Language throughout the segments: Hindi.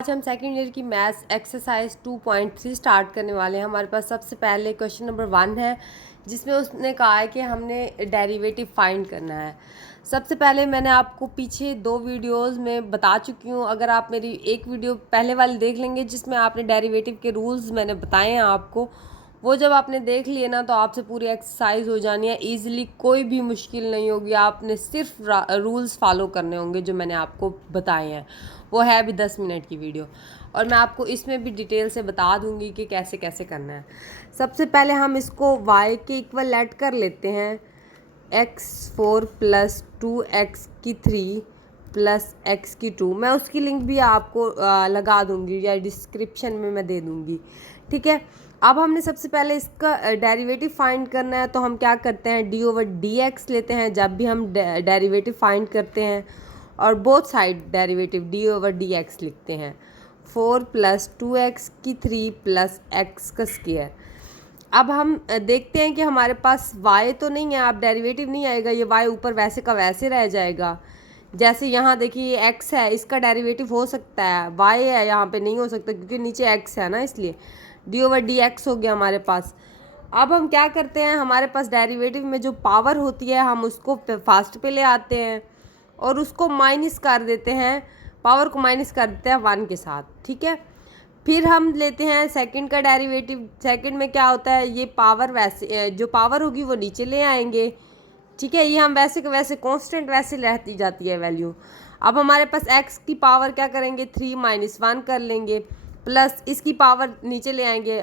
आज हम सेकेंड ईयर की मैथ्स एक्सरसाइज 2.3 स्टार्ट करने वाले हैं। हमारे पास सबसे पहले क्वेश्चन नंबर 1 है, जिसमें उसने कहा है कि हमने डेरिवेटिव फाइंड करना है। सबसे पहले मैंने आपको पीछे 2 वीडियोस में बता चुकी हूँ। अगर आप मेरी एक वीडियो पहले वाली देख लेंगे जिसमें आपने डेरिवेटिव के रूल्स मैंने बताए हैं आपको, वो जब आपने देख लिए ना तो आपसे पूरी एक्सरसाइज हो जानी है ईजिली, कोई भी मुश्किल नहीं होगी। आपने सिर्फ रूल्स फॉलो करने होंगे जो मैंने आपको बताए हैं। वो है अभी 10 मिनट की वीडियो, और मैं आपको इसमें भी डिटेल से बता दूंगी कि कैसे कैसे करना है। सबसे पहले हम इसको y के इक्वल लेट कर लेते हैं। x4 + 2x3 + x2, मैं उसकी लिंक भी आपको लगा दूंगी या डिस्क्रिप्शन में मैं दे दूंगी, ठीक है। अब हमने सबसे पहले इसका डेरिवेटिव फाइंड करना है, तो हम क्या करते हैं d/dx लेते हैं जब भी हम डेरिवेटिव फाइंड करते हैं, और बोथ साइड डेरिवेटिव d/dx लिखते हैं। 4 + 2x3 + x²। अब हम देखते हैं कि हमारे पास y तो नहीं है, अब डेरिवेटिव नहीं आएगा, ये y ऊपर वैसे का वैसे रह जाएगा। जैसे यहाँ देखिए ये x है, इसका डेरिवेटिव हो सकता है, y है यहाँ पे नहीं हो सकता क्योंकि नीचे x है ना, इसलिए d/dx हो गया हमारे पास। अब हम क्या करते हैं, हमारे पास डेरिवेटिव में जो पावर होती है हम उसको फास्ट पे ले आते हैं और उसको माइनस कर देते हैं, पावर को माइनस कर देते हैं 1 के साथ, ठीक है। फिर हम लेते हैं सेकंड का डेरिवेटिव। सेकंड में क्या होता है, ये पावर वैसे जो पावर होगी वो नीचे ले आएंगे, ठीक है। ये हम वैसे के वैसे कांस्टेंट वैसे रहती जाती है वैल्यू। अब हमारे पास x की पावर क्या करेंगे, 3 - 1 कर लेंगे, प्लस इसकी पावर नीचे ले आएंगे,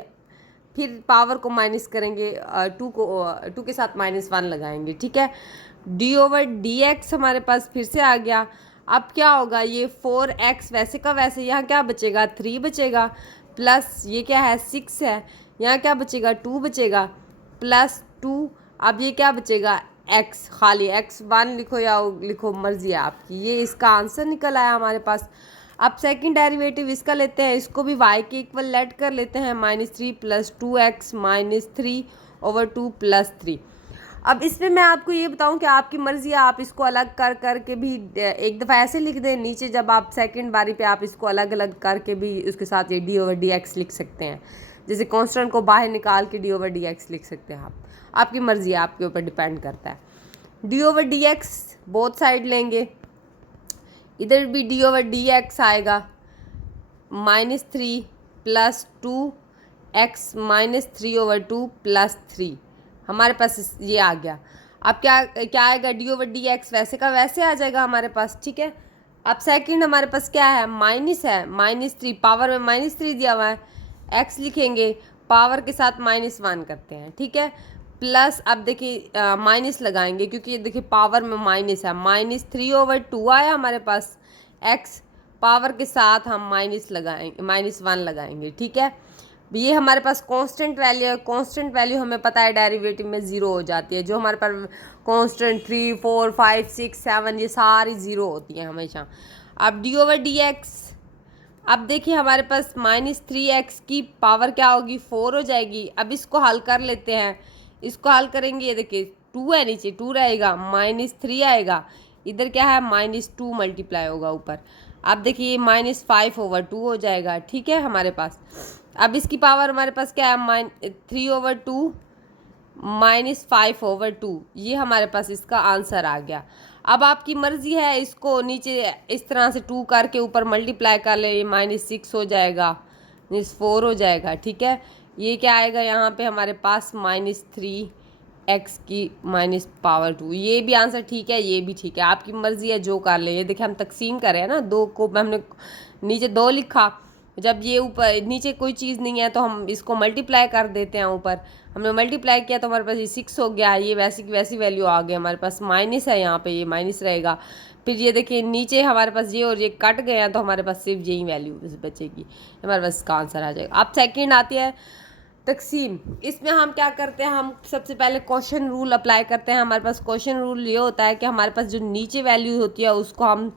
फिर पावर को माइनस करेंगे, 2 के साथ -1 लगाएंगे, ठीक है। d/dx हमारे पास फिर से आ गया। अब क्या होगा, ये 4x वैसे का वैसे, यहाँ क्या बचेगा 3 बचेगा, प्लस ये क्या है 6 है, यहाँ क्या बचेगा 2 बचेगा, प्लस 2। अब ये क्या बचेगा x, खाली x1 लिखो या लिखो, मर्जी है आपकी। ये इसका आंसर निकल आया हमारे पास। अब सेकंड डेरिवेटिव इसका लेते हैं, इसको भी y के इक्वल लेट कर लेते हैं, -3 + 2x - 3/2 + 3। अब इसमें मैं आपको ये बताऊं कि आपकी मर्ज़ी है, आप इसको अलग कर करके भी एक दफ़ा ऐसे लिख दें नीचे, जब आप सेकंड बारी पे आप इसको अलग अलग करके भी उसके साथ ये d/dx लिख सकते हैं। जैसे कांस्टेंट को बाहर निकाल के d/dx लिख सकते हैं आप, आपकी मर्ज़ी है, आपके ऊपर डिपेंड करता है। d/dx बोथ साइड लेंगे, इधर भी d/dx आएगा, -3 + 2x - 3/2 + 3। हमारे पास ये आ गया। अब क्या क्या आएगा, d/dx वैसे का वैसे आ जाएगा हमारे पास, ठीक है। अब सेकंड हमारे पास क्या है, माइनस है, -3, पावर में -3 दिया हुआ है, x लिखेंगे, पावर के साथ -1 करते हैं, ठीक है। प्लस अब देखिए माइनस लगाएंगे क्योंकि ये देखिए पावर में माइनस है, -3/2 आया हमारे पास, x पावर के साथ हम माइनस लगाएंगे, -1 लगाएंगे, ठीक है। ये हमारे पास कांस्टेंट वैल्यू है, कांस्टेंट वैल्यू हमें पता है डेरिवेटिव में 0 हो जाती है। जो हमारे पास कांस्टेंट 3, 4, 5, 6, 7 ये सारी 0 होती हैं हमेशा। अब d/dx, अब देखिए हमारे पास -3x की पावर क्या होगी, 4 हो जाएगी। अब इसको हल कर लेते हैं, इसको हल करेंगे, ये देखिए 2 है, नीचे 2 रहेगा, -3 आएगा, इधर क्या है -2 मल्टीप्लाई होगा ऊपर। अब देखिए -5/2 हो जाएगा, ठीक है हमारे पास। अब इसकी पावर हमारे पास क्या है, 3/2 -5/2, ये हमारे पास इसका आंसर आ गया। अब आपकी मर्ज़ी है, इसको नीचे इस तरह से 2 करके ऊपर मल्टीप्लाई कर ले, -6 हो जाएगा, -4 हो जाएगा, ठीक है। ये क्या आएगा यहाँ पे हमारे पास -3x की -2, ये भी आंसर ठीक है, ये भी ठीक है, आपकी मर्ज़ी है जो कर ले। ये देखिए हम तकसीम कर रहे हैं ना, 2 को हमने नीचे 2 लिखा, जब ये ऊपर नीचे कोई चीज़ नहीं है तो हम इसको मल्टीप्लाई कर देते हैं, ऊपर हमने मल्टीप्लाई किया तो हमारे पास ये 6 हो गया, ये वैसी की वैसी वैल्यू आ गई हमारे पास। माइनस है यहाँ पे, ये माइनस रहेगा। फिर ये देखिए नीचे हमारे पास ये और ये कट गए हैं तो हमारे पास सिर्फ यही वैल्यू बचेगी, हमारे पास इसका आंसर आ जाएगा। अब सेकेंड आती है तकसीम। इसमें हम क्या करते हैं, हम सबसे पहले क्वेश्चन रूल अप्लाई करते हैं। हमारे पास क्वेश्चन रूल ये होता है कि हमारे पास जो नीचे वैल्यू होती है उसको हम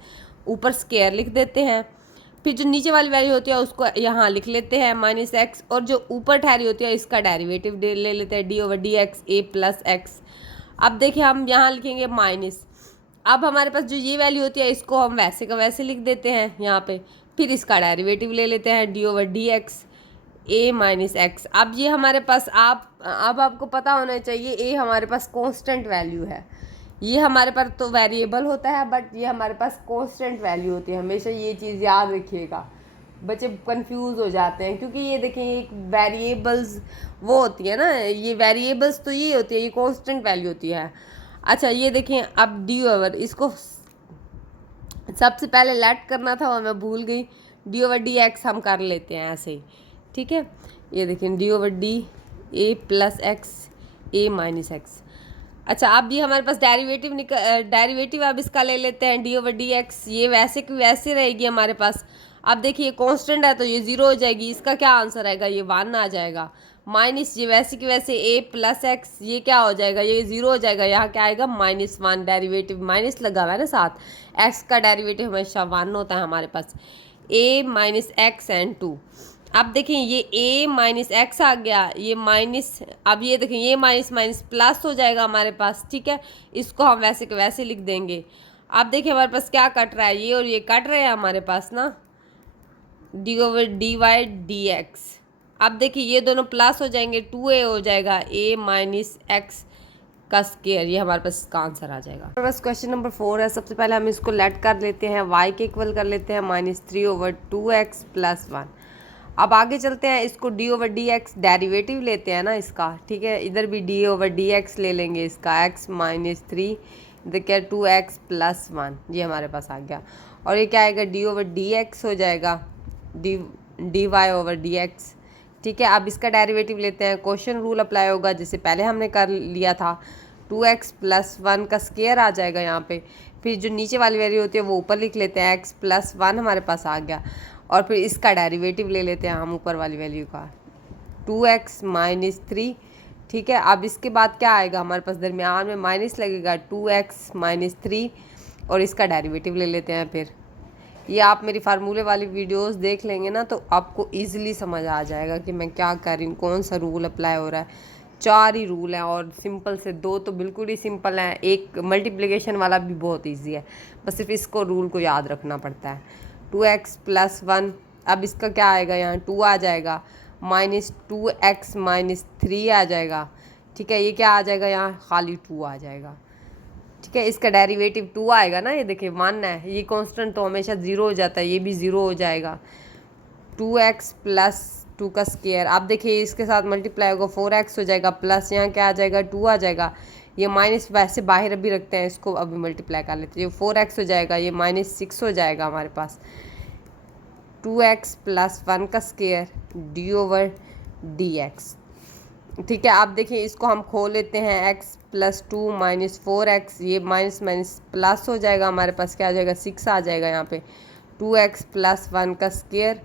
ऊपर स्क्वायर लिख देते हैं, फिर जो नीचे वाली वैल्यू होती है उसको यहाँ लिख लेते हैं -x, और जो ऊपर ठहरी होती है इसका डेरिवेटिव ले लेते हैं, d/dx a + x। अब देखिए हम यहाँ लिखेंगे माइनस, अब हमारे पास जो ये वैल्यू होती है इसको हम वैसे का वैसे लिख देते हैं यहाँ पे, फिर इसका डेरिवेटिव ले लेते हैं डी ओवर डी एक्स ए माइनस एक्स। अब ये हमारे पास अब आपको पता होना चाहिए ए हमारे पास कांस्टेंट वैल्यू है, ये हमारे पास तो वेरिएबल होता है बट ये हमारे पास कांस्टेंट वैल्यू होती है, हमेशा ये चीज़ याद रखिएगा। बच्चे कंफ्यूज हो जाते हैं क्योंकि ये देखें एक वेरिएबल्स वो होती है ना, ये वेरिएबल्स तो ये होती है, ये कांस्टेंट वैल्यू होती है। अच्छा ये देखें अब डी ओवर, इसको सबसे पहले लेट करना था और मैं भूल गई, डी ओवर डी एक्स हम कर लेते हैं ऐसे ही, ठीक है। ये देखें D over D A plus x A minus x. अच्छा अब ये हमारे पास डेरिवेटिव अब इसका ले लेते हैं डी ओवर डी एक्स, ये वैसे की वैसे रहेगी हमारे पास। अब देखिए कांस्टेंट है तो ये 0 हो जाएगी, इसका क्या आंसर आएगा, ये 1 आ जाएगा। माइनस ये वैसे की वैसे ए प्लस एक्स, ये क्या हो जाएगा, ये 0 हो जाएगा, यहाँ क्या आएगा -1, डेरिवेटिव माइनस लगा हुआ है ना साथ, एक्स का डेरिवेटिव हमेशा 1 होता है हमारे पास। ए माइनस एक्स एंड 2, अब देखें ये a माइनस एक्स आ गया, ये माइनस, अब ये देखें ये माइनस माइनस प्लस हो जाएगा हमारे पास, ठीक है। इसको हम वैसे के वैसे लिख देंगे। अब देखिए हमारे पास क्या कट रहा है, ये और ये कट रहे हैं हमारे पास ना, d over d y d x. अब देखिए ये दोनों प्लस हो जाएंगे, 2a हो जाएगा a माइनस एक्स का स्क्वायर, ये हमारे पास इसका आंसर आ जाएगा। हमारे पास क्वेश्चन नंबर 4 है। सबसे पहले हम इसको लेट कर लेते हैं, y के इक्वल कर लेते हैं -3 ओवर 2x प्लस 1। अब आगे चलते हैं, इसको D over d x derivative लेते हैं ना इसका, ठीक है। इधर भी डी ओवर डी एक्स ले लेंगे इसका, x -3 इधर क्या 2x प्लस 1, ये हमारे पास आ गया। और ये क्या आएगा, डी ओवर डी एक्स हो जाएगा d y over d x, ठीक है। अब इसका डेरिवेटिव लेते हैं, क्वेश्चन रूल अप्लाई होगा जैसे पहले हमने कर लिया था, 2x प्लस 1 का स्क्वायर आ जाएगा यहाँ पे, फिर जो नीचे वाली वैल्यू होती है वो ऊपर लिख लेते हैं, x प्लस 1 हमारे पास आ गया। और फिर इसका डेरिवेटिव ले लेते हैं हम ऊपर वाली वैल्यू का, 2x -3, ठीक है। अब इसके बाद क्या आएगा हमारे पास, दरमियान में माइनस लगेगा, 2x -3, और इसका डेरिवेटिव ले लेते हैं। फिर ये आप मेरी फार्मूले वाली वीडियोस देख लेंगे ना तो आपको इजीली समझ आ जाएगा कि मैं क्या कर रही हूँ, कौन सा रूल अप्लाई हो रहा है। 4 ही रूल हैं और सिंपल से 2 तो बिल्कुल ही सिंपल हैं, एक मल्टीप्लिकेशन वाला भी बहुत इजी है, बस सिर्फ इसको रूल को याद रखना पड़ता है। 2x प्लस 1, अब इसका क्या आएगा, यहाँ 2 आ जाएगा, -2x -3 आ जाएगा, ठीक है। ये क्या आ जाएगा, यहाँ खाली 2 आ जाएगा, ठीक है। इसका डेरिवेटिव 2 आएगा ना, ये देखिए 1 है, ये कांस्टेंट तो हमेशा 0 हो जाता है, ये भी 0 हो जाएगा। 2x प्लस 2 का स्क्वायर, आप देखिए इसके साथ मल्टीप्लाई होगा, 4x हो जाएगा, प्लस यहाँ क्या आ जाएगा, 2 आ जाएगा। ये माइनस वैसे बाहर भी रखते हैं, इसको अभी मल्टीप्लाई कर लेते हैं, ये 4x हो जाएगा, ये -6 हो जाएगा हमारे पास। 2x प्लस 1 का square D over d x, ठीक है। आप देखिए इसको हम खोल लेते हैं, x प्लस 2 -4x, ये माइनस माइनस प्लस हो जाएगा हमारे पास, क्या आ जाएगा, 6 आ जाएगा यहाँ पे। 2x प्लस 1 का स्क्वायर,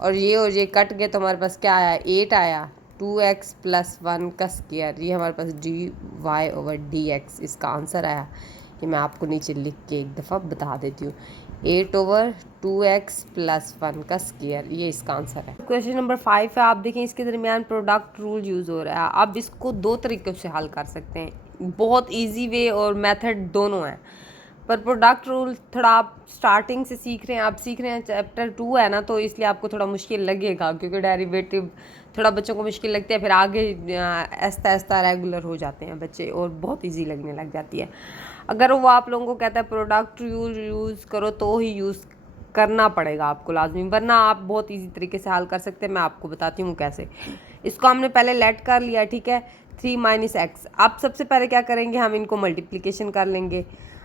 और ये कट गए तो हमारे पास क्या आया, 8 आया। 2x प्लस 1 का स्क्वायर, ये हमारे पास d y over d x इसका आंसर आया। ये मैं आपको नीचे लिख के एक दफ़ा बता देती हूँ, 8 ओवर 2x प्लस 1 का स्क्वायर, ये इसका आंसर है। क्वेश्चन नंबर 5 है। आप देखें इसके दरमियान प्रोडक्ट रूल यूज़ हो रहा है। आप इसको 2 तरीक़ों से हल कर सकते हैं, बहुत इजी वे और मेथड दोनों हैं, पर प्रोडक्ट रूल थोड़ा आप स्टार्टिंग से सीख रहे हैं, आप सीख रहे हैं चैप्टर 2 है ना, तो इसलिए आपको थोड़ा मुश्किल लगेगा क्योंकि डेरिवेटिव थोड़ा बच्चों को मुश्किल लगती है, फिर आगे आहिस्ता आहिस्ता रेगुलर हो जाते हैं बच्चे और बहुत इजी लगने लग जाती है। अगर वो आप लोगों को कहता है प्रोडक्ट रूल यूज़ करो तो ही यूज़ करना पड़ेगा आपको लाजमी, वरना आप बहुत इजी तरीके से हल कर सकते हैं। मैं आपको बताती हूँ कैसे। इसको हमने पहले लेट कर लिया, ठीक है, 3 - x। अब सबसे पहले क्या करेंगे, हम इनको मल्टीप्लिकेशन कर लेंगे।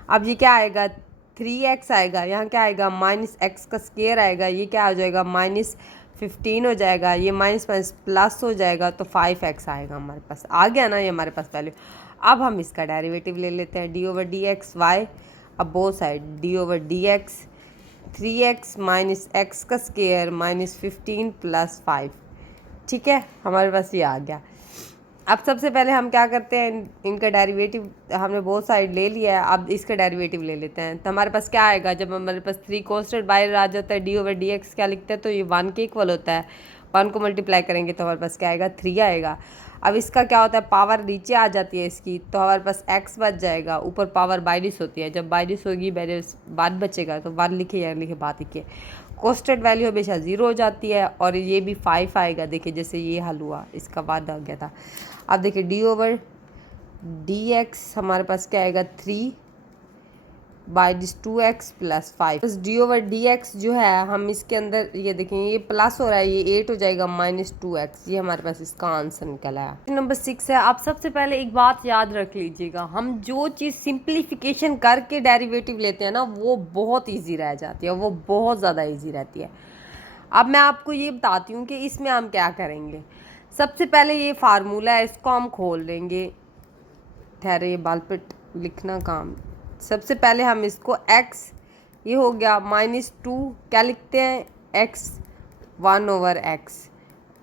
अब ये क्या आएगा, 3x आएगा, यहाँ क्या आएगा, -x का स्क्वायर आएगा, ये क्या आ जाएगा, -15 हो जाएगा, ये माइनस माइनस प्लस हो जाएगा तो 5x आएगा हमारे पास, आ गया ना ये हमारे पास वैल्यू। अब हम इसका डेरिवेटिव ले लेते हैं, d over d x y, अब both side d over d x, 3x -x का स्क्वायर -15 प्लस 5, ठीक है, हमारे पास ये आ गया। अब सबसे पहले हम क्या करते हैं, इनका डेरिवेटिव हमने बोथ साइड ले लिया है, अब इसका डेरिवेटिव ले लेते हैं। तो हमारे पास क्या आएगा, जब हमारे पास 3 कांस्टेंट बाहर आ जाता है, डी ओवर डी एक्स क्या लिखते हैं, तो ये 1 के इक्वल होता है, 1 को मल्टीप्लाई करेंगे तो हमारे पास क्या आएगा, 3 आएगा। अब इसका क्या होता है, पावर नीचे आ जाती है इसकी, तो हमारे पास x बच जाएगा, ऊपर पावर बाइनस होती है, जब बाइनस होगी बाद बचेगा तो 1 लिखे या लिखे बात लिखिए। कांस्टेंट वैल्यू हमेशा 0 हो जाती है, और ये भी 5 आएगा। देखिए जैसे ये हल हुआ, इसका वादा हो गया था। अब देखिए d/dx हमारे पास क्या आएगा 3 बाई दिस 2x + 5। d/dx जो है हम इसके अंदर ये देखेंगे, ये प्लस हो रहा है, ये 8 हो जाएगा -2x। ये हमारे पास इसका आंसर निकल आया। नंबर 6 है। आप सबसे पहले एक बात याद रख लीजिएगा, हम जो चीज़ सिंप्लीफिकेशन करके डेरिवेटिव लेते हैं ना, वो बहुत ईजी रह जाती है, वो बहुत ज़्यादा ईजी रहती है। अब मैं आपको ये बताती हूँ कि इसमें हम क्या करेंगे। सबसे पहले ये फार्मूला है, इसको हम खोल लेंगे। ठहरे, ये बाल पे लिखना काम। सबसे पहले हम इसको x, ये हो गया -2, क्या लिखते हैं x 1/x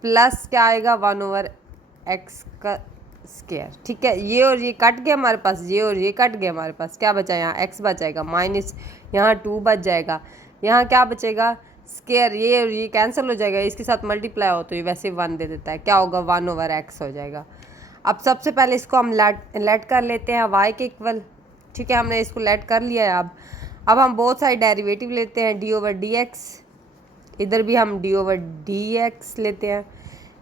प्लस क्या आएगा 1/x का स्क्वायर। ठीक है, ये और ये कट गया हमारे पास, ये और ये कट गया हमारे पास, क्या बचा यहाँ x बचाएगा माइनस, यहाँ 2 बच जाएगा, यहाँ क्या बचेगा स्क्वायर, ये और ये कैंसिल हो जाएगा, इसके साथ मल्टीप्लाई हो तो ये वैसे 1 दे देता है, क्या होगा 1/x हो जाएगा। अब सबसे पहले इसको हम लेट कर लेते हैं y के इक्वल। ठीक है, हमने इसको लेट कर लिया है। अब हम बहुत सारे डेरिवेटिव लेते हैं, d/dx, इधर भी हम d/dx लेते हैं,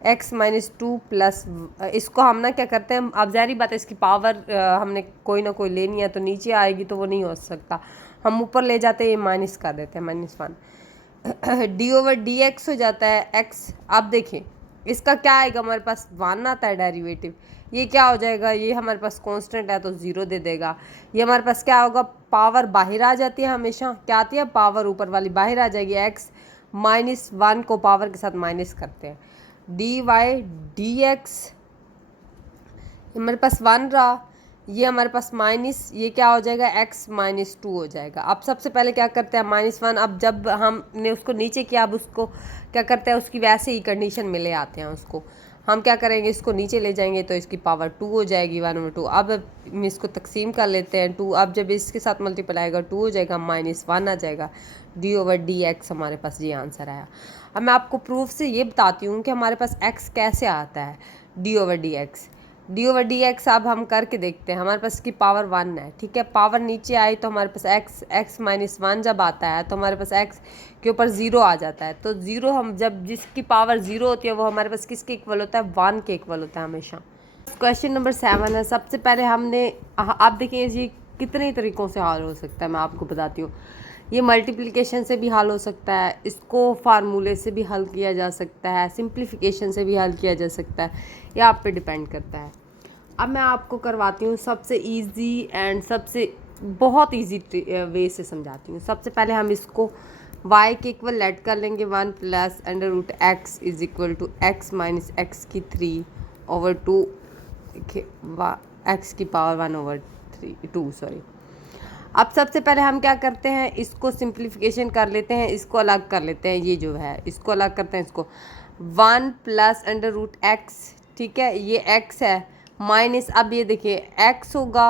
x - 2 प्लस, इसको हम ना क्या करते हैं, अब ज़ाहिर बात है इसकी पावर हमने कोई ना कोई लेनी है, तो नीचे आएगी तो वो नहीं हो सकता, हम ऊपर ले जाते हैं, माइनस कर देते हैं -1। d/dx हो जाता है x। अब देखिए इसका क्या आएगा, हमारे पास 1 आता है डेरिवेटिव, ये क्या हो जाएगा, ये हमारे पास कांस्टेंट है तो 0 दे देगा। ये हमारे पास क्या होगा, पावर बाहर आ जाती है, हमेशा क्या आती है, पावर ऊपर वाली बाहर आ जाएगी। x -1 को पावर के साथ माइनस करते हैं, d/dx हमारे पास 1 रहा, ये हमारे पास माइनस, ये क्या हो जाएगा x -2 हो जाएगा। अब सबसे पहले क्या करते हैं -1, अब जब हमने उसको नीचे किया, अब उसको क्या करते हैं, उसकी वैसे ही कंडीशन में ले आते हैं उसको। हम क्या करेंगे, इसको नीचे ले जाएंगे तो इसकी पावर 2 हो जाएगी 1/2। अब इसको तकसीम कर लेते हैं 2, अब जब इसके साथ मल्टीप्लाई आएगा 2 हो जाएगा, -1 आ जाएगा, d/dx हमारे पास ये आंसर आया। अब मैं आपको प्रूफ से ये बताती हूँ कि हमारे पास x कैसे आता है, d/dx। d/dx अब हम करके देखते हैं, हमारे पास इसकी पावर 1 है। ठीक है, पावर नीचे आई तो हमारे पास x -1 जब आता है तो हमारे पास x के ऊपर 0 आ जाता है, तो 0 हम जब जिसकी पावर 0 होती है वो हमारे पास किसके इक्वल होता है, 1 के इक्वल होता है हमेशा। क्वेश्चन नंबर 7 है। सबसे पहले हमने, आप देखिए जी कितने तरीक़ों से हल हो सकता है, मैं आपको बताती हूँ। ये मल्टीप्लिकेशन से भी हल हो सकता है, इसको फार्मूले से भी हल किया जा सकता है, सिंप्लीफिकेशन से भी हल किया जा सकता है, ये आप पे डिपेंड करता है। अब मैं आपको करवाती हूँ सबसे इजी एंड सबसे बहुत इजी वे से समझाती हूँ। सबसे पहले हम इसको y के इक्वल लेट कर लेंगे, 1 + √x = x - x की 3/2 x की पावर 1/2 सॉरी। अब सबसे पहले हम क्या करते हैं, इसको सिंप्लीफिकेशन कर लेते हैं, इसको अलग कर लेते हैं, ये जो है इसको अलग करते हैं, इसको 1 + √x। ठीक है, ये x है माइनस, अब ये देखिए x होगा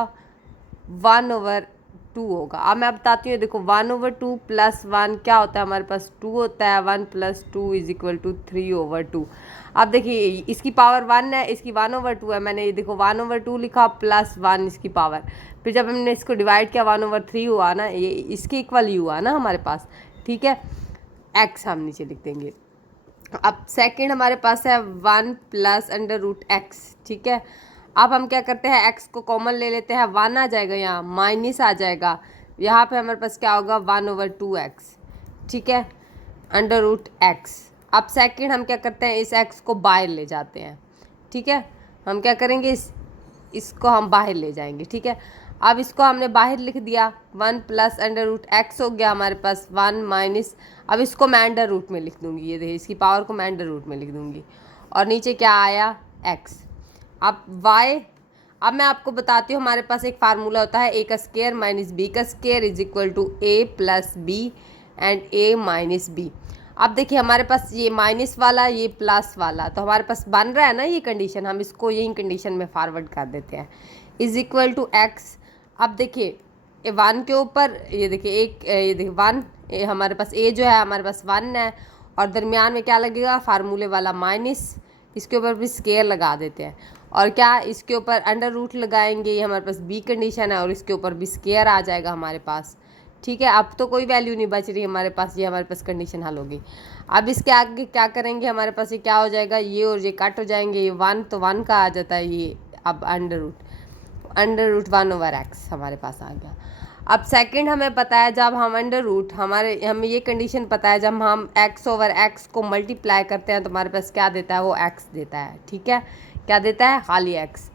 1/2 होगा। अब मैं बताती हूँ, देखो 1/2 + 1 क्या होता है, हमारे पास 2 होता है, 1 + 2 = 3/2। अब देखिए इसकी पावर 1 है, इसकी 1/2 है, मैंने ये देखो 1/2 लिखा प्लस 1 इसकी पावर, फिर जब हमने इसको डिवाइड किया 1/3 हुआ ना, ये इसके इक्वल ही हुआ ना हमारे पास। ठीक है, x हम नीचे लिख देंगे। अब सेकंड हमारे पास है 1 + √x। ठीक है, अब हम क्या करते हैं, x को कॉमन ले लेते हैं, 1 आ जाएगा, यहाँ माइनस आ जाएगा, यहाँ पे हमारे पास क्या होगा 1/2x। ठीक है, √x। अब सेकंड हम क्या करते हैं, इस x को बाहर ले जाते हैं। ठीक है, हम क्या करेंगे, इसको हम बाहर ले जाएंगे। ठीक है, अब इसको हमने बाहर लिख दिया, 1 + √x हो गया हमारे पास 1 माइनस, अब इसको मैं अंडर रूट में लिख दूंगी, ये देखिए इसकी पावर को मैं अंडर रूट में लिख दूंगी, और नीचे क्या आया x। अब y, अब मैं आपको बताती हूँ, हमारे पास एक फार्मूला होता है a² - b² = a + b and a - b। अब देखिए हमारे पास ये माइनस वाला, ये प्लस वाला, तो हमारे पास बन रहा है ना ये कंडीशन, हम इसको यही कंडीशन में फॉरवर्ड कर देते हैं, = x। अब देखिए 1 के ऊपर ये देखिए ये देखिए 1, हमारे पास a जो है हमारे पास 1 है, और दरमियान में क्या लगेगा, फार्मूले वाला माइनस, इसके ऊपर भी स्केयर लगा देते हैं, और क्या इसके ऊपर अंडर रूट लगाएंगे, ये हमारे पास b कंडीशन है, और इसके ऊपर भी स्केयर आ जाएगा हमारे पास। ठीक है, अब तो कोई वैल्यू नहीं बच रही हमारे पास, ये हमारे पास कंडीशन हल होगी। अब इसके आगे क्या करेंगे, हमारे पास ये क्या हो जाएगा, ये और ये कट हो जाएंगे, ये 1 तो 1 का आ जाता है ये। अब अंडर रूट 1/x हमारे पास आ गया। अब सेकंड हमें पता है, जब हम अंडर रूट हमें ये कंडीशन पता है, जब हम x/x को मल्टीप्लाई करते हैं तो हमारे पास क्या देता है, वो x देता है। ठीक है, क्या देता है, खाली x।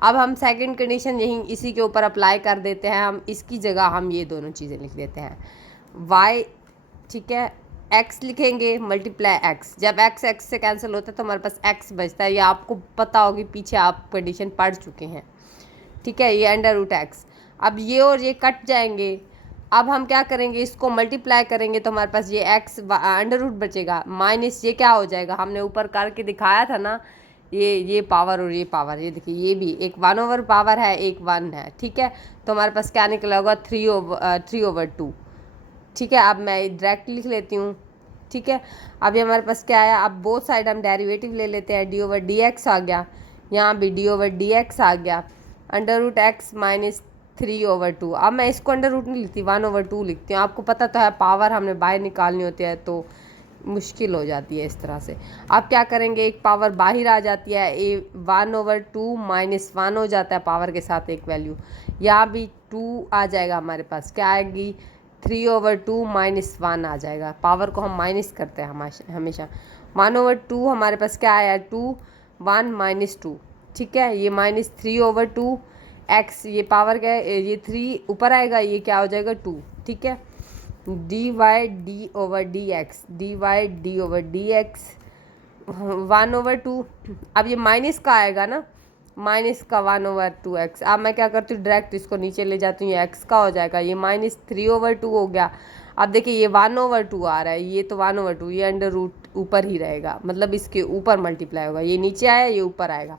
अब हम सेकंड कंडीशन यही इसी के ऊपर अप्लाई कर देते हैं, हम इसकी जगह हम ये दोनों चीज़ें लिख देते हैं, y, ठीक है, x लिखेंगे मल्टीप्लाई x। जब x से कैंसिल होता है तो हमारे पास x बचता है, ये आपको पता होगी, पीछे आप कंडीशन पढ़ चुके हैं। ठीक है, ये अंडर रूट x। अब ये और ये कट जाएंगे। अब हम क्या करेंगे, इसको मल्टीप्लाई करेंगे तो हमारे पास ये x अंडर रूट बचेगा, माइनस ये क्या हो जाएगा, हमने ऊपर करके दिखाया था ना, ये पावर और ये पावर, ये देखिए ये भी एक 1/पावर है, एक 1 है। ठीक है, तो हमारे पास क्या निकला होगा, 3/2। ठीक है, अब मैं डायरेक्ट लिख लेती हूँ। ठीक है, अब ये हमारे पास क्या आया, अब बोथ साइड हम डेरिवेटिव ले लेते हैं, d/dx आ गया, यहाँ भी d/dx आ गया, अंडर रूट x माइनस 3/2। अब मैं इसको अंडर रूट नहीं लिखती, 1/2 लिखती हूँ। आपको पता तो है पावर हमने बाहर निकालनी होती है तो मुश्किल हो जाती है इस तरह से। अब क्या करेंगे, एक पावर बाहर आ जाती है, 1/2 माइनस 1 हो जाता है पावर के साथ एक वैल्यू, यहाँ भी 2 आ जाएगा हमारे पास, क्या आएगी, 3/2 माइनस 1 आ जाएगा। पावर को हम माइनस करते हैं हमेशा। 1/2 हमारे पास क्या आया, 2, 1 माइनस 2। ठीक है, ये माइनस 3/2 x, ये पावर क्या है, ये 3 ऊपर आएगा, ये क्या हो जाएगा 2। ठीक है, d/d/dx 1/2। अब ये माइनस का आएगा ना, माइनस का 1/2x। अब मैं क्या करती हूँ, डायरेक्ट इसको नीचे ले जाती हूँ, ये x का हो जाएगा, ये माइनस 3/2 हो गया। अब देखिए ये 1/2 आ रहा है, ये तो 1/2, ये अंडर रूट ऊपर ही रहेगा, मतलब इसके ऊपर मल्टीप्लाई होगा, ये नीचे आया, ये ऊपर आएगा।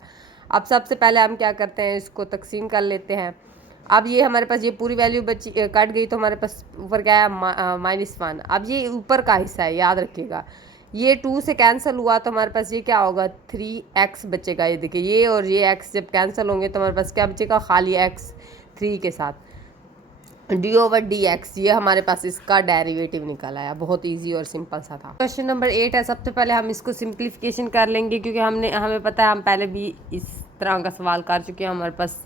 अब सबसे पहले हम क्या करते हैं, इसको तकसीम कर लेते हैं। अब ये हमारे पास ये पूरी वैल्यू बची, कट गई, तो हमारे पास ऊपर क्या है, -1। अब ये ऊपर का हिस्सा है, याद रखिएगा, ये 2 से कैंसिल हुआ तो हमारे पास ये क्या होगा, 3x बचेगा। ये देखिए ये और ये x जब कैंसिल होंगे तो हमारे पास क्या बचेगा, खाली x 3 के साथ, d/dx। ये हमारे पास इसका डेरिवेटिव निकल आया, बहुत इजी और सिंपल सा था। क्वेश्चन नंबर 8 है, सबसे पहले हम इसको सिंप्लीफिकेशन कर लेंगे, क्योंकि हमें पता है, हम पहले भी इस तरह का सवाल कर चुके हैं, हमारे पास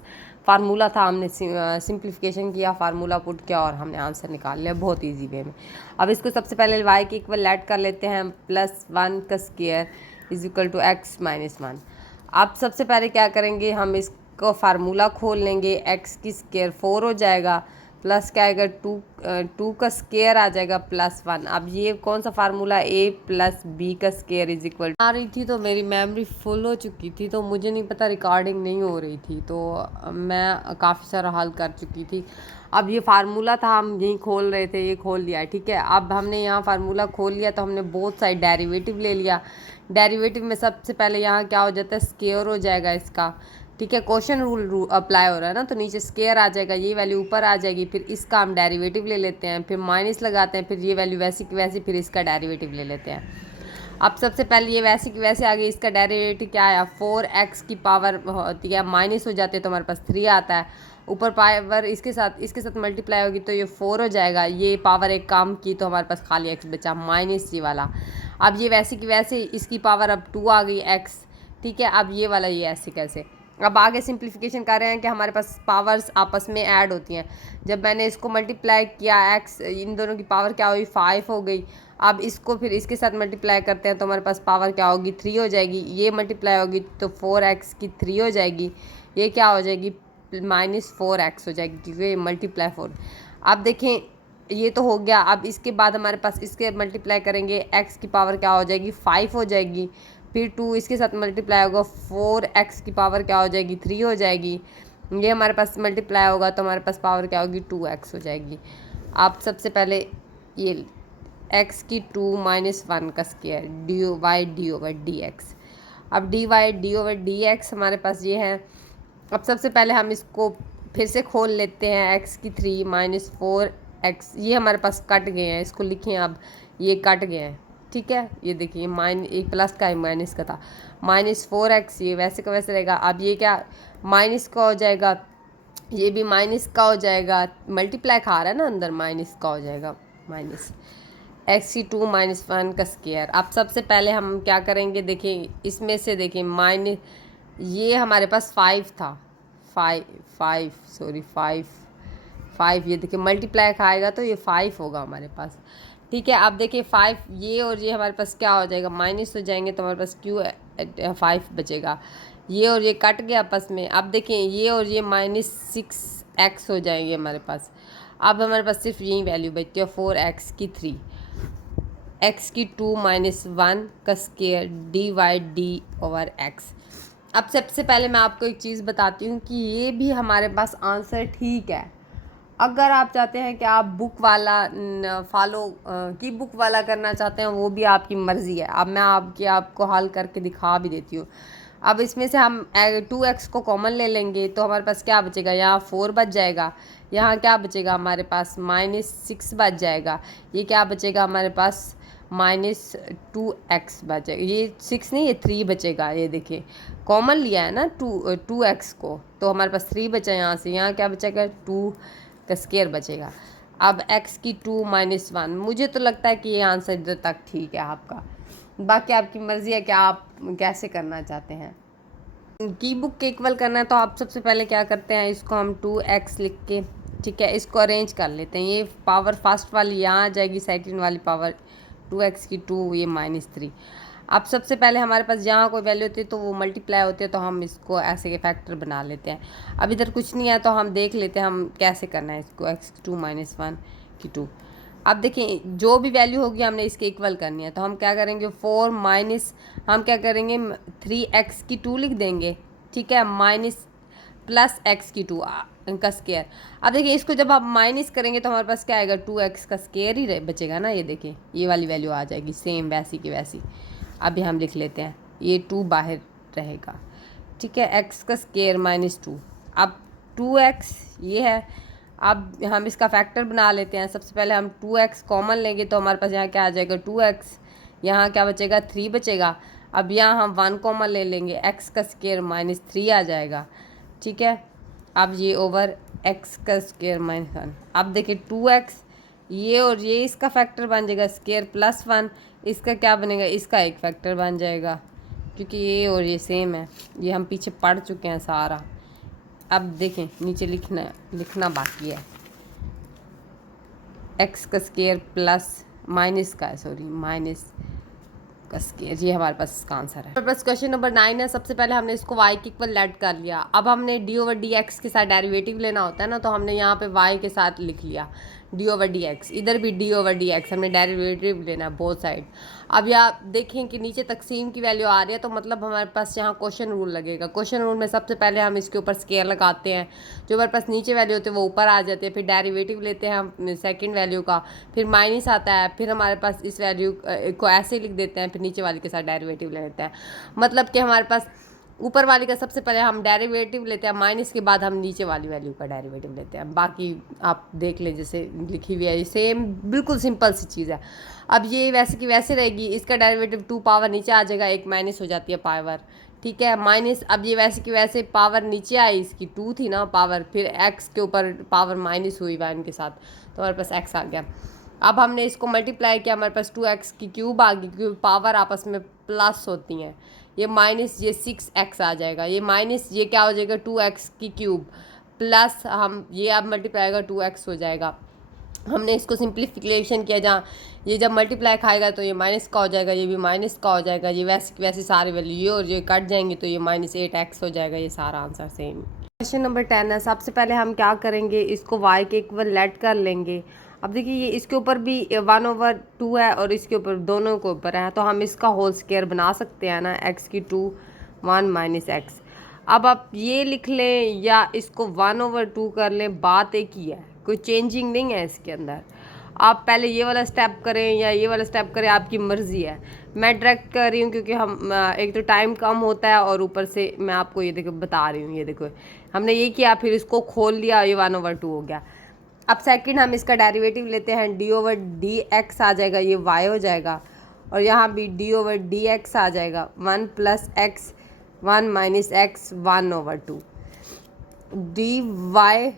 फार्मूला था, हमने सिंप्लीफिकेशन किया, फार्मूला पुट किया और हमने आंसर निकाल लिया बहुत इजी वे में। अब इसको सबसे पहले y के इक्वल ऐड कर लेते हैं, +1 का स्क्वायर = x - 1। अब सबसे पहले क्या करेंगे, हम इसको फार्मूला खोल लेंगे, x की स्क्वायर 4 हो जाएगा, प्लस क्या आएगा, 2 का स्क्वायर आ जाएगा +1। अब ये कौन सा फार्मूला, a + b का स्क्वायर = आ रही थी, तो मेरी मेमोरी फुल हो चुकी थी, तो मुझे नहीं पता, रिकॉर्डिंग नहीं हो रही थी, तो मैं काफ़ी सारा हल कर चुकी थी। अब ये फार्मूला था, हम यहीं खोल रहे थे, ये खोल लिया। ठीक है, अब हमने यहाँ फार्मूला खोल लिया तो हमने बोथ साइड डेरिवेटिव ले लिया। डेरिवेटिव में सबसे पहले यहाँ क्या हो जाता है, स्क्वायर हो जाएगा इसका। ठीक है, क्वेश्चन रूल अप्लाई हो रहा है ना, तो नीचे स्क्वायर आ जाएगा, ये वैल्यू ऊपर आ जाएगी, फिर इसका हम डेरिवेटिव ले लेते हैं, फिर माइनस लगाते हैं, फिर ये वैल्यू वैसी की वैसी, फिर इसका डेरिवेटिव ले लेते हैं। अब सबसे पहले ये वैसी की वैसे आ गई, इसका डेरिवेटिव क्या आया, 4x की पावर होती है, माइनस हो जाते हैं तो हमारे पास 3 आता है, ऊपर पावर इसके साथ मल्टीप्लाई होगी तो ये 4 हो जाएगा, ये पावर एक काम की तो हमारे पास खाली x बचा, माइनस ये वाला। अब ये वैसी की वैसे, इसकी पावर अब 2 आ गई x। ठीक है, अब ये वाला ये ऐसे कैसे, अब आगे सिंप्लीफिकेशन कर रहे हैं कि हमारे पास पावर्स आपस में ऐड होती हैं। जब मैंने इसको मल्टीप्लाई किया, x इन दोनों की पावर क्या हुई, 5 हो गई। अब इसको फिर इसके साथ मल्टीप्लाई करते हैं तो हमारे पास पावर क्या होगी, 3 हो जाएगी, ये मल्टीप्लाई होगी तो 4x की 3 हो जाएगी, ये क्या हो जाएगी, -4x हो जाएगी, क्योंकि मल्टीप्लाई 4। अब देखें ये तो हो गया। अब इसके बाद हमारे पास इसके मल्टीप्लाई करेंगे, x की पावर क्या हो जाएगी, 5 हो जाएगी, फिर 2 इसके साथ मल्टीप्लाई होगा, 4x की पावर क्या हो जाएगी, 3 हो जाएगी, ये हमारे पास मल्टीप्लाई होगा तो हमारे पास पावर क्या होगी, 2x हो जाएगी। आप सबसे पहले ये x की 2 - 1 का स्क्वायर dy/d/dx। अब dy/d/dx हमारे पास ये है। अब सबसे पहले हम इसको फिर से खोल लेते हैं, x की 3 - 4x, ये हमारे पास कट गए हैं, इसको लिखें, अब ये कट गए हैं। ठीक है, ये देखिए एक प्लस का है, माइनस का था, -4x, ये वैसे का वैसे रहेगा। अब ये क्या, माइनस का हो जाएगा ये भी माइनस का हो जाएगा, मल्टीप्लाई खा रहा है ना अंदर, माइनस का हो जाएगा, माइनस x2 -1 का स्क्वायर। अब सबसे पहले हम क्या करेंगे, देखिए इसमें से देखिए माइनस, ये हमारे पास 5 था, 5 ये देखिए मल्टीप्लाई खाएगा तो ये 5 होगा हमारे पास। ठीक है, अब देखिए 5 ये और ये हमारे पास क्या हो जाएगा, माइनस हो जाएंगे तो हमारे पास क्यों 5 बचेगा। ये और ये कट गया आपस में। अब देखिए ये और ये -6x हो जाएंगे हमारे पास। अब हमारे पास सिर्फ यही वैल्यू बचती है, 4x की 3, x की 2 -1 का स्क्वायर dy/d/x। अब सबसे पहले मैं आपको एक चीज़ बताती हूँ कि ये भी हमारे पास आंसर ठीक है। अगर आप चाहते हैं कि आप बुक वाला फॉलो की बुक वाला करना चाहते हैं, वो भी आपकी मर्ज़ी है। अब मैं आपको हल करके दिखा भी देती हूँ। अब इसमें से हम 2x को कॉमन ले लेंगे तो हमारे पास क्या बचेगा, यहाँ 4 बच जाएगा, यहाँ क्या बचेगा हमारे पास -6 बच जाएगा, ये क्या बचेगा हमारे पास -2x बचेगा, ये 6 नहीं ये 3 बचेगा। ये देखिए कॉमन लिया है ना 2x को, तो हमारे पास 3 बचा, यहाँ से यहाँ क्या बचेगा 2 का स्क्वायर बचेगा। अब x की 2 -1, मुझे तो लगता है कि ये आंसर इधर तक ठीक है आपका, बाकी आपकी मर्ज़ी है कि आप कैसे करना चाहते हैं। की बुक के इक्वल करना है तो आप सबसे पहले क्या करते हैं, इसको हम 2x लिख के, ठीक है, इसको अरेंज कर लेते हैं। ये पावर फर्स्ट वाली यहाँ आ जाएगी, सेकंड वाली पावर 2x की 2, ये -3। अब सबसे पहले हमारे पास जहाँ कोई वैल्यू होती है तो वो मल्टीप्लाई होती है, तो हम इसको ऐसे के फैक्टर बना लेते हैं। अब इधर कुछ नहीं है तो हम देख लेते हैं हम कैसे करना है इसको, x2 -1 की 2। अब देखिए जो भी वैल्यू होगी हमने इसके इक्वल करनी है, तो हम क्या करेंगे, 4 माइनस हम क्या करेंगे 3x की 2 लिख देंगे, ठीक है, माइनस प्लस x की 2 का स्क्वायर। अब देखिए इसको जब आप माइनस करेंगे तो हमारे पास क्या आएगा, 2x का स्क्वायर ही बचेगा ना। ये देखिए ये वाली वैल्यू आ जाएगी सेम वैसी की वैसी। अभी हम लिख लेते हैं, ये 2 बाहर रहेगा, ठीक है, x का स्क्वायर -2। अब 2x ये है, अब हम इसका फैक्टर बना लेते हैं। सबसे पहले हम 2x कॉमन लेंगे तो हमारे पास यहाँ क्या आ जाएगा 2x, यहाँ क्या बचेगा 3 बचेगा। अब यहाँ हम 1 कॉमन ले लेंगे, x का स्क्वायर -3 आ जाएगा, ठीक है। अब ये ओवर x का स्क्वायर -1। अब देखिए 2x ये और ये इसका फैक्टर बन जाएगा, स्क्वायर +1 इसका क्या बनेगा, इसका एक फैक्टर बन जाएगा, क्योंकि ये और ये सेम है, ये हम पीछे पढ़ चुके हैं सारा। अब देखें नीचे लिखना बाकी है, x का स्क्वायर प्लस माइनस का माइनस का स्क्वायर, ये हमारे पास इसका आंसर है। हमारे पास क्वेश्चन नंबर 9 है। सबसे पहले हमने इसको y के इक्वल लेट कर लिया। अब हमने d/dx के साथ डेरिवेटिव लेना होता है ना, तो हमने यहाँ पे y के साथ लिख लिया d/dx, इधर भी d/dx हमने डेरिवेटिव लेना है बोथ साइड। अब यहाँ देखें कि नीचे तकसीम की वैल्यू आ रही है, तो मतलब हमारे पास यहाँ क्वेश्चन रूल लगेगा। क्वेश्चन रूल में सबसे पहले हम इसके ऊपर स्क्वायर लगाते हैं, जो हमारे पास नीचे वैल्यू होती है वो ऊपर आ जाती है, फिर डेरिवेटिव लेते हैं हम सेकंड वैल्यू का, फिर माइनस आता है, फिर हमारे पास इस वैल्यू को ऐसे लिख देते हैं, फिर नीचे वाले के साथ डेरिवेटिव ले लेते हैं। मतलब कि हमारे पास ऊपर वाली का सबसे पहले हम डेरिवेटिव लेते हैं, माइनस के बाद हम नीचे वाली वैल्यू का डेरिवेटिव लेते हैं। बाकी आप देख ले जैसे लिखी हुई है, सेम बिल्कुल सिंपल सी चीज़ है। अब ये वैसे की वैसे रहेगी, इसका डेरिवेटिव 2 पावर नीचे आ जाएगा, एक माइनस हो जाती है पावर, ठीक है, माइनस। अब ये वैसे की वैसे पावर नीचे आई, इसकी 2 थी ना पावर, फिर एक्स के ऊपर पावर माइनस हुई 1 के साथ, तो हमारे पास एक्स आ गया। अब हमने इसको मल्टीप्लाई किया, हमारे पास 2x की क्यूब आ गई, क्योंकि पावर आपस में प्लस होती हैं। ये माइनस ये 6x आ जाएगा, ये माइनस ये क्या हो जाएगा 2x की क्यूब, प्लस हम ये अब मल्टीप्लाई का 2x हो जाएगा। हमने इसको सिंप्लीफिकेशन किया, जहाँ ये जब मल्टीप्लाई खाएगा तो ये माइनस का हो जाएगा, ये भी माइनस का हो जाएगा, ये वैसे सारी वैल्यू ये और ये कट जाएंगी तो ये -8x हो जाएगा। ये सारा आंसर सेम। क्वेश्चन नंबर 10 है। सबसे पहले हम क्या करेंगे, इसको y के इक्वल लेट कर लेंगे। अब देखिए ये इसके ऊपर भी 1/2 है और इसके ऊपर दोनों के ऊपर है, तो हम इसका होल स्क्वायर बना सकते हैं ना, x की 2 1 - x। अब आप ये लिख लें या इसको 1/2 कर लें, बात एक ही है, कोई चेंजिंग नहीं है इसके अंदर। आप पहले ये वाला स्टेप करें या ये वाला स्टेप करें, आपकी मर्ज़ी है। मैं डायरेक्ट कर रही हूँ क्योंकि हम एक तो टाइम कम होता है और ऊपर से मैं आपको ये देखो बता रही हूँ। ये देखो हमने ये किया, फिर इसको खोल लिया, ये 1/2 हो गया। अब सेकंड हम इसका डेरिवेटिव लेते हैं, d/dx आ जाएगा, ये y हो जाएगा, और यहाँ भी d/dx आ जाएगा, 1 + x 1 - x 1/2। D y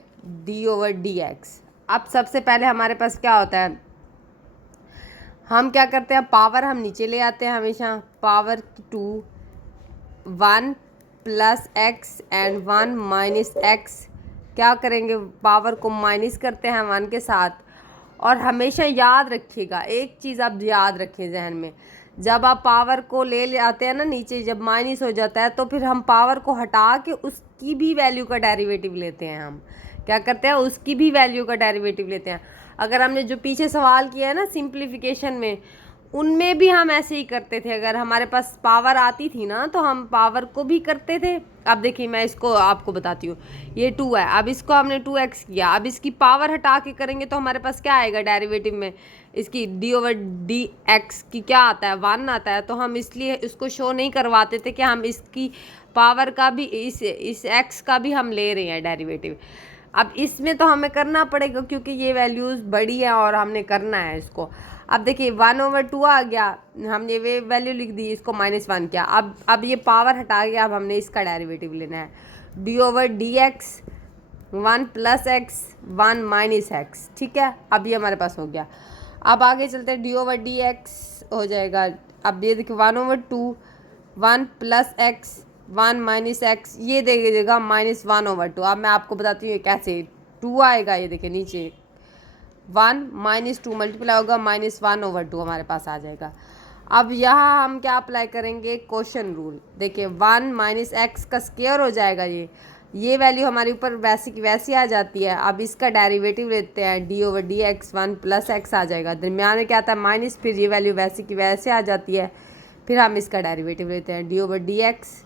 d over d x. अब सबसे पहले हमारे पास क्या होता है, हम क्या करते हैं, पावर हम नीचे ले आते हैं हमेशा, power 2 1 plus x and 1 minus x. क्या करेंगे, पावर को माइनस करते हैं 1 के साथ। और हमेशा याद रखिएगा एक चीज़, आप याद रखें जहन में, जब आप पावर को ले आते हैं ना नीचे, जब माइनस हो जाता है तो फिर हम पावर को हटा के उसकी भी वैल्यू का डेरिवेटिव लेते हैं। हम क्या करते हैं, उसकी भी वैल्यू का डेरिवेटिव लेते हैं। अगर हमने जो पीछे सवाल किया है ना सिंप्लीफिकेशन में, उनमें भी हम ऐसे ही करते थे। अगर हमारे पास पावर आती थी ना तो हम पावर को भी करते थे। अब देखिए मैं इसको आपको बताती हूँ, ये 2 है, अब इसको हमने 2x किया, अब इसकी पावर हटा के करेंगे तो हमारे पास क्या आएगा डेरिवेटिव में, इसकी d ओवर डी एक्स की क्या आता है, 1 आता है। तो हम इसलिए इसको शो नहीं करवाते थे कि हम इसकी पावर का भी, इस x का भी हम ले रहे हैं डेरिवेटिव। अब इसमें तो हमें करना पड़ेगा क्योंकि ये वैल्यूज़ बड़ी है और हमने करना है इसको। अब देखिए 1/2 आ गया, हमने वे वैल्यू लिख दी, इसको -1 किया। अब ये पावर हटा गया, अब हमने इसका डेरिवेटिव लेना है, D over d x 1 plus x 1 minus x. ठीक है, अब ये हमारे पास हो गया। अब आगे चलते हैं, डी ओवर डी एक्स हो जाएगा, अब ये देखिए 1/2 1 प्लस एक्स 1 माइनस एक्स, ये दे देगा -1/2। अब मैं आपको बताती हूँ ये कैसे, 2 आएगा, ये देखिए नीचे 1 -2 मल्टीप्लाई होगा -1/2 हमारे पास आ जाएगा। अब यहाँ हम क्या अप्लाई करेंगे, क्वेश्चन रूल। देखिए 1 माइनस एक्स का स्क्वायर हो जाएगा, ये वैल्यू हमारे ऊपर वैसी की वैसी आ जाती है। अब इसका डेरिवेटिव लेते हैं, d over d x 1 plus x आ जाएगा, दरम्यान में क्या आता है माइनस, फिर ये वैल्यू वैसी की वैसे आ जाती है, फिर हम इसका डेरिवेटिव लेते हैं, डी ओवर डी एक्स,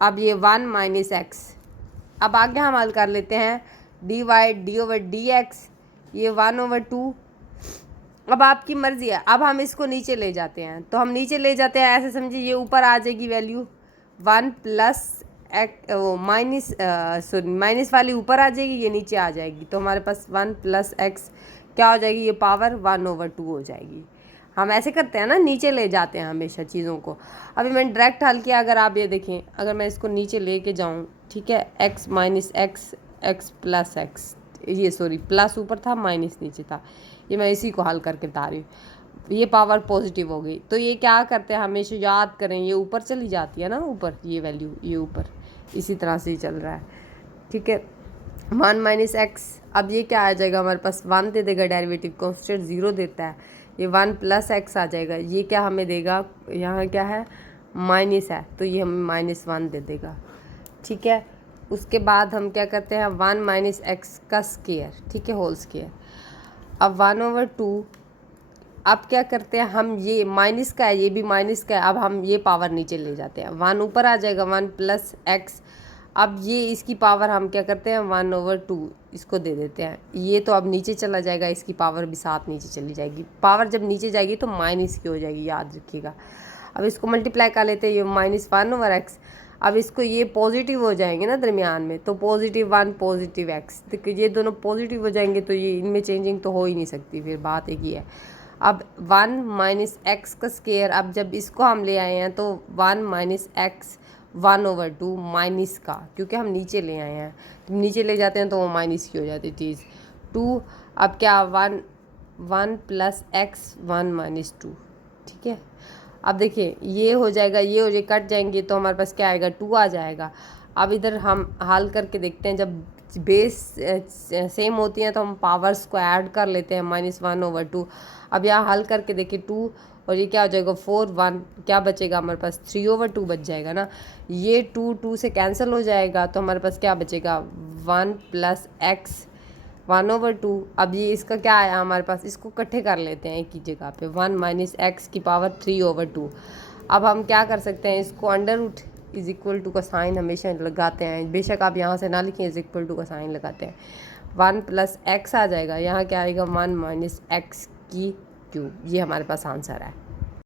अब ये 1 माइनस एक्स। अब आगे हम हल कर लेते हैं, d y d over d x, ये 1/2। अब आपकी मर्ज़ी है, अब हम इसको नीचे ले जाते हैं, तो हम नीचे ले जाते हैं ऐसे समझिए, ये ऊपर आ जाएगी वैल्यू 1 प्लस एक्स, वो माइनस वाली ऊपर आ जाएगी, ये नीचे आ जाएगी, तो हमारे पास 1 प्लस एक्स क्या हो जाएगी, ये पावर 1/2 हो जाएगी। हम ऐसे करते हैं ना, नीचे ले जाते हैं हमेशा चीज़ों को। अभी मैंने डायरेक्ट हल किया, अगर आप ये देखें, अगर मैं इसको नीचे लेके जाऊँ, ठीक है, x minus x x plus x, ये सॉरी प्लस ऊपर था माइनस नीचे था, ये मैं इसी को हल करके बता रही हूँ। ये पावर पॉजिटिव हो गई, तो ये क्या करते हैं, हमेशा याद करें, ये ऊपर चली जाती है ना, ऊपर ये वैल्यू, ये ऊपर इसी तरह से ही चल रहा है। ठीक है, 1 माइनस एक्स, अब ये क्या आ जाएगा हमारे पास, 1 दे देगा डेरिवेटिव, कॉन्स्टेंट 0 देता है, ये 1 प्लस एक्स आ जाएगा, ये क्या हमें देगा, यहाँ क्या है माइनस है, तो ये हमें -1 दे देगा। ठीक है, उसके बाद हम क्या करते हैं, 1 माइनस एक्स का स्क्वायर, ठीक है, होल स्क्वायर। अब 1/2, अब क्या करते हैं हम, ये माइनस का है, ये भी माइनस का है, अब हम ये पावर नीचे ले जाते हैं, 1 ऊपर आ जाएगा, 1 प्लस एक्स। अब ये इसकी पावर हम क्या करते हैं, 1/2 इसको दे देते हैं, ये तो अब नीचे चला जाएगा, इसकी पावर भी साथ नीचे चली जाएगी। पावर जब नीचे जाएगी तो माइनस की हो जाएगी, याद रखिएगा। अब इसको मल्टीप्लाई कर लेते हैं, ये -1/x। अब इसको ये पॉजिटिव हो जाएंगे ना दरमियान में, तो +1 +x, देखिए ये दोनों पॉजिटिव हो जाएंगे, तो ये इनमें चेंजिंग तो हो ही नहीं सकती, फिर बात एक ही है। अब 1 माइनस एक्स का स्क्वायर, अब जब इसको हम ले आए हैं तो 1 माइनस एक्स 1/2 माइनस का, क्योंकि हम नीचे ले आए हैं, जब नीचे ले जाते हैं तो वो माइनस की हो जाती है चीज़ 2। अब क्या 1 प्लस एक्स 1 माइनस 2। ठीक है, अब देखिए ये हो जाएगा, ये हो जाए, कट जाएंगे, तो हमारे पास क्या आएगा, 2 आ जाएगा। अब इधर हम हल करके देखते हैं, जब बेस सेम होती हैं तो हम पावर्स को ऐड कर लेते हैं, -1/2। अब यहाँ हल करके देखिए 2 और ये क्या हो जाएगा 4 1, क्या बचेगा हमारे पास 3/2 बच जाएगा ना, ये 2 से कैंसिल हो जाएगा, तो हमारे पास क्या बचेगा 1 प्लस एक्स 1/2। अब ये इसका क्या आया हमारे पास, इसको इकट्ठे कर लेते हैं एक ही जगह पे, 1 माइनस एक्स की पावर 3/2। अब हम क्या कर सकते हैं, इसको √= का साइन हमेशा लगाते हैं, बेशक आप यहाँ से ना लिखें, = का साइन लगाते हैं, 1 प्लस एक्स आ जाएगा, यहाँ क्या आएगा 1 माइनस एक्स की क्यूब, ये हमारे पास आंसर है।